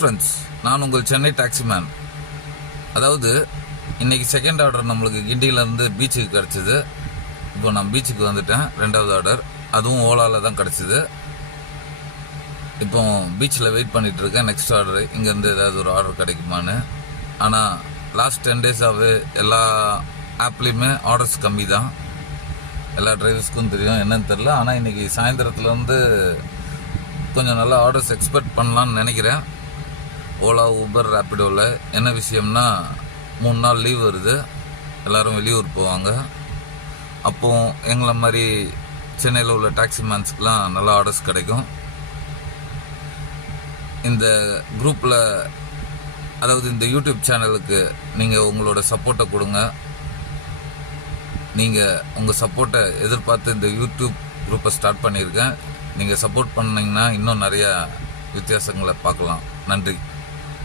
Friends, நான் உங்கள் Chennai taxi man. அதாவது இன்றைக்கி செகண்ட் ஆர்டர் நம்மளுக்கு கிண்டியிலேருந்து பீச்சுக்கு கிடச்சிது. இப்போ நான் பீச்சுக்கு வந்துட்டேன். 2வது ஆர்டர் அதுவும் ஓலாவில் தான் கிடச்சிது. இப்போ பீச்சில் வெயிட் பண்ணிகிட்ருக்கேன் நெக்ஸ்ட் ஆர்டரு இங்கேருந்து ஏதாவது ஒரு ஆர்டர் கிடைக்குமான்னு. ஆனால் லாஸ்ட் 10 டேஸாகவே எல்லா ஆப்லேயுமே ஆர்டர்ஸ் கம்மி தான். எல்லா டிரைவர்ஸ்க்கும் தெரியும், என்னன்னு தெரில. ஆனால் இன்றைக்கி சாயந்தரத்துலேருந்து கொஞ்சம் நல்லா ஆர்டர்ஸ் எக்ஸ்பெக்ட் பண்ணலான்னு நினைக்கிறேன். ஓலா, ஊபர், ரேப்பிடோவில் என்ன விஷயம்னா 3 நாள் லீவ் வருது. எல்லோரும் வெளியூர் போவாங்க. அப்போது எங்களை மாதிரி சென்னையில் உள்ள டாக்ஸி மேன்ஸ்க்கெலாம் நல்ல ஆர்டர்ஸ் கிடைக்கும். இந்த குரூப்பில், அதாவது இந்த யூடியூப் சேனலுக்கு நீங்கள் உங்களோட சப்போர்ட்டை கொடுங்க. நீங்கள் உங்கள் சப்போர்ட்டை எதிர்பார்த்து இந்த யூடியூப் குரூப்பை ஸ்டார்ட் பண்ணியிருக்கேன். நீங்கள் சப்போர்ட் பண்ணிங்கன்னா இன்னும் நிறையா வித்தியாசங்களை பார்க்கலாம். நன்றி.